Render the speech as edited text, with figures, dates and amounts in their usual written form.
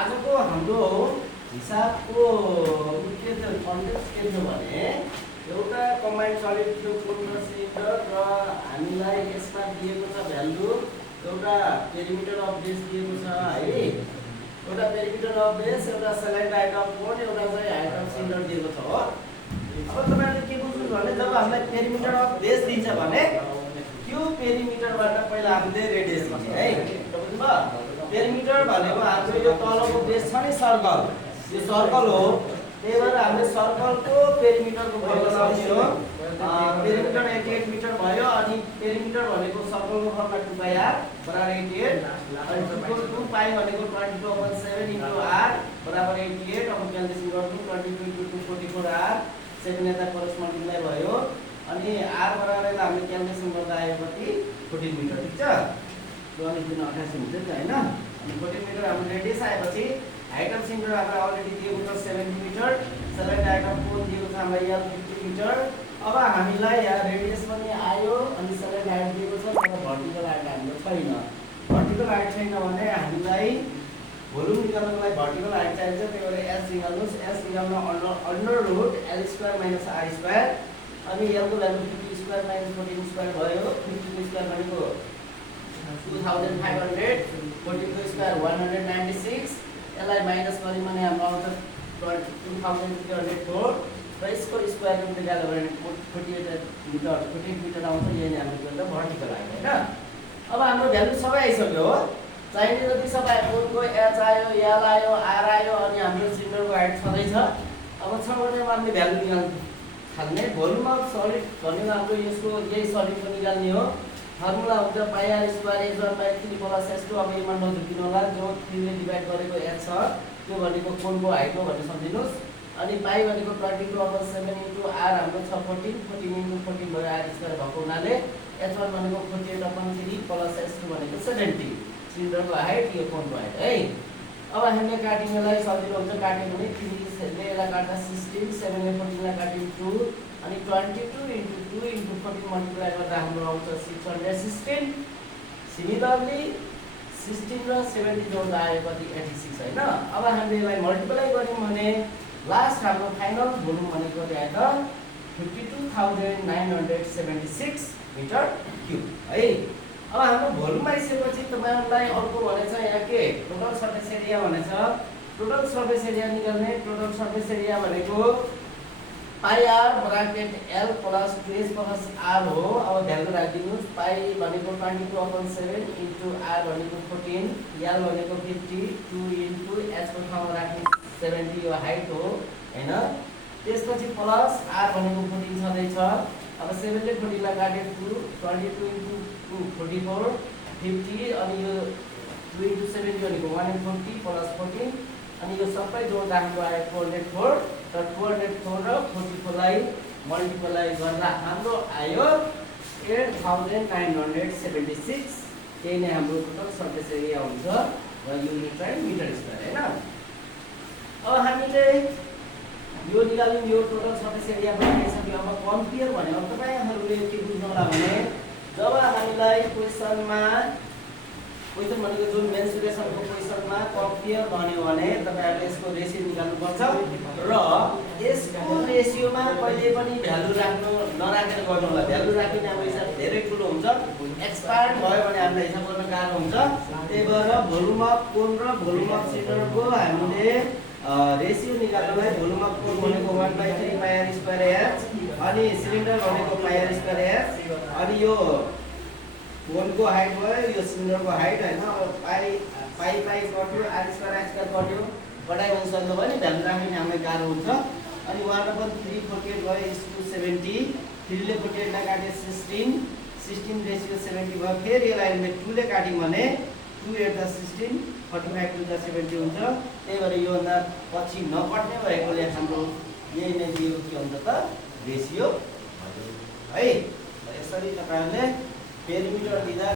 आजको हाम्रो हिसाबको के थियो कन्टेक्स्ट के थियो भने एउटा कम्बाइन्ड सलिड थियो कुन सिलिन्डर र हामीलाई यसमा दिएको छ भ्यालु एउटा पेरिमिटर अफ बेस दिएको छ है। एउटा पेरिमिटर अफ बेस, एउटा सेलेक्ट हाइट अफ कोन, एउटा चाहिँ हाइट अफ सिलिन्डर दिएको छ हो। अब तपाईहरुले के बुझ्नु भने जब हामीलाई पेरिमिटर अफ बेस दिन्छ भने त्यो पेरिमिटरबाट पहिला हामीले रेडियस लिने है। बुझ्नुभयो? पेरिमिटर भनेको हाम्रो यो तलको बेस छ नि सर्कल, यो सर्कल हो। त्यही भएर हामीले सर्कलको पेरिमिटरको फर्मुला लाउने हो। पेरिमिटर 88 मिटर भयो अनि पेरिमिटर भनेको सर्कलको फर्मुला 2πr बराबर 88 अनि 2π भनेको 22/7 * r बराबर 88 अब क्याल्कुलेसन गर्नु 22 * 2 44r 7 यता क्रस मल्टिप्लाई भयो अनि r बराबर हामीले क्याल्कुलेसन गर्दा आयो कति 14 मिटर। ठीक छ? 88 हुन्छ नि हैन। अनि 14 मिटर हाम्रो रेडियस आएपछि हाइट अफ सिलिन्डर हाम्रो अलरेडी दिएको छ 70 मिटर, सेलेक्ट हाइट अफ कोन दिएको छ हामीलाई यहाँ 50 मिटर। अब हामीलाई यहाँ रेडियस पनि आयो अनि सेलेक्ट हाइट दिएको छ तर भर्टिकल हाइट हाम्रो छैन। भर्टिकल हाइट छैन भने हामीलाई भोल्युम निकाल्नको लागि भर्टिकल हाइट चाहिन्छ। त्यही भएर s निकाल्नुस्। s निकाल्न under root l square minus r square अनि l को भ्यालु 50 स्क्वायर माइनस 14 स्क्वायर भयो। 50 स्क्वायर भनेको 2500, 14 को स्क्वायर 196, यसलाई माइनस गर्यो भने हाम्रो आउँछ 2304 र यसको स्क्वायर रुट निकाल्यो भने 48 मिटर आउँछ। यही नै हाम्रो गर्दा भर्टिकल हाइट हैन। अब हाम्रो भ्यालु सबै आइसक्यो हो। चाहिने जति सबै कोनको h आयो, l आयो, r आयो अनि हाम्रो सिलिन्डरको हाइट छँदै छ। अब छ भने हामीले भ्यालु निकाल्नु थाल्ने। भोल्युम अफ सलिड भनेको हाम्रो यसको यही सलिडको निकाल्ने हो। फर्मुला हुन्छ πr स्क्वायर h1/3 + s2। अब यसमा नझुकिनु होला, जो 3 ले डिभाइड गरेको h छ त्यो भनेको कोनको हाइट हो भन्ने सम्झिनुस्। अनि पाइ भनेको 22/7 * r हाम्रो छ 14 * 14 भयो r स्क्वायर भएको हुनाले h1 भनेको 48/3 + s2 भनेको 70 सिलिन्डरको हाइट, यो कोनको हाइट है। अब हामीले काटिनेलाई सजिलो हुन्छ। काट्यो भने 3 ले यसलाई काट्दा 16, 7 ले 14 लाई काट्यो 2 अनि 22 * 2 * 14 मल्टिप्लाई गर्दा हाम्रो आउँछ 616। सिमिलरली 16 र 70 जोड्दा आयो कति 86 हैन। अब हामीले यसलाई मल्टिप्लाई गर्यौं भने लास्ट हाम्रो फाइनल भोल्युम भनेको कति आयो त 52976 मिटर क्यूब है। अब हाम्रो भोल्युम आइसकेपछि तपाईहरुलाई अर्को भनेछ यहाँ के टोटल सर्फेस एरिया भनेछ। टोटल सर्फेस एरिया निकाल्ने। टोटल सर्फेस एरिया भनेको πr bracket l plus 2s plus r हो। अब भ्यालु राखिदिनुस्। पाइ भनेको 22/7 * r भनेको 14, l भनेको 50, 2 * h को ठाउँमा राख्ने 70 यो हाइट हो हैन। त्यसपछि प्लस r भनेको 14 छँदै छ। अब 7 ले 14 लाई काटे 2, 22 * 2 44, 50 अनि यो 2 * 70 भनेको 140 प्लस 14 अनि यो सबै जोड्दा हाम्रो आयो 404 र 404 र 44 लाई मल्टिप्लाई गर्दा हाम्रो आयो 8976। यही नै हाम्रो टोटल सर्फेस एरिया हुन्छ र युनिट चाहिँ मिटर स्क्वायर हैन। अब हामीले यो निकाल्यौं। यो टोटल सर्फेस एरिया पनि आइसक्यो। अब कम्पेयर भनेको तपाईहरुले के बुझ्नु होला भने जब हामीलाई क्वेशनमा क्वेशन भनेको जुन मेन्सुरेसनको क्वेशनमा कम्पेयर भन्यो भने तपाईहरुले यसको रेशियो निकाल्नु पर्छ र यसको रेशियोमा कहिले पनि भ्यालु राख्नु नराखेर गर्नु होला। भ्यालु राखिने हाम्रो हिसाब धेरै ठुलो हुन्छ। एक्सपार्ट भयो भने हामीलाई हिसाब गर्न गाह्रो हुन्छ। त्यही भएर भोल्युम अफ कोन र भोल्युम अफ सिलिन्डरको हामीले रेशियो निकाल्नलाई भोल्युम अफ कोन भनेको 1/3 πr स्क्वायर h अनि सिलिन्डर भनेको πr स्क्वायर h अनि यो कोनको हाइट भयो, यो सिलिन्डरको हाइट हैन। अब पाइ कट्यो, r स्क्वायर कट्यो, बढाइ गर्न सक्नु भयो नि। भ्यालु राख्ने हामीलाई गाह्रो हुन्छ। अनि 1/3 48 भयो 270, 3 ले 48 लाई काटे 16 रेशियो 70 भयो। फेरि यसलाई हामीले 2 ले काट्यौं भने 2 * 16 45 * 70 हुन्छ। त्यही भएर यो भन्दा पछि नकट्ने भएकोले हाम्रो यही नै दिएको के हुन्छ त रेशियो है। यसरी तपाईहरुले पेरिमिटर दिँदा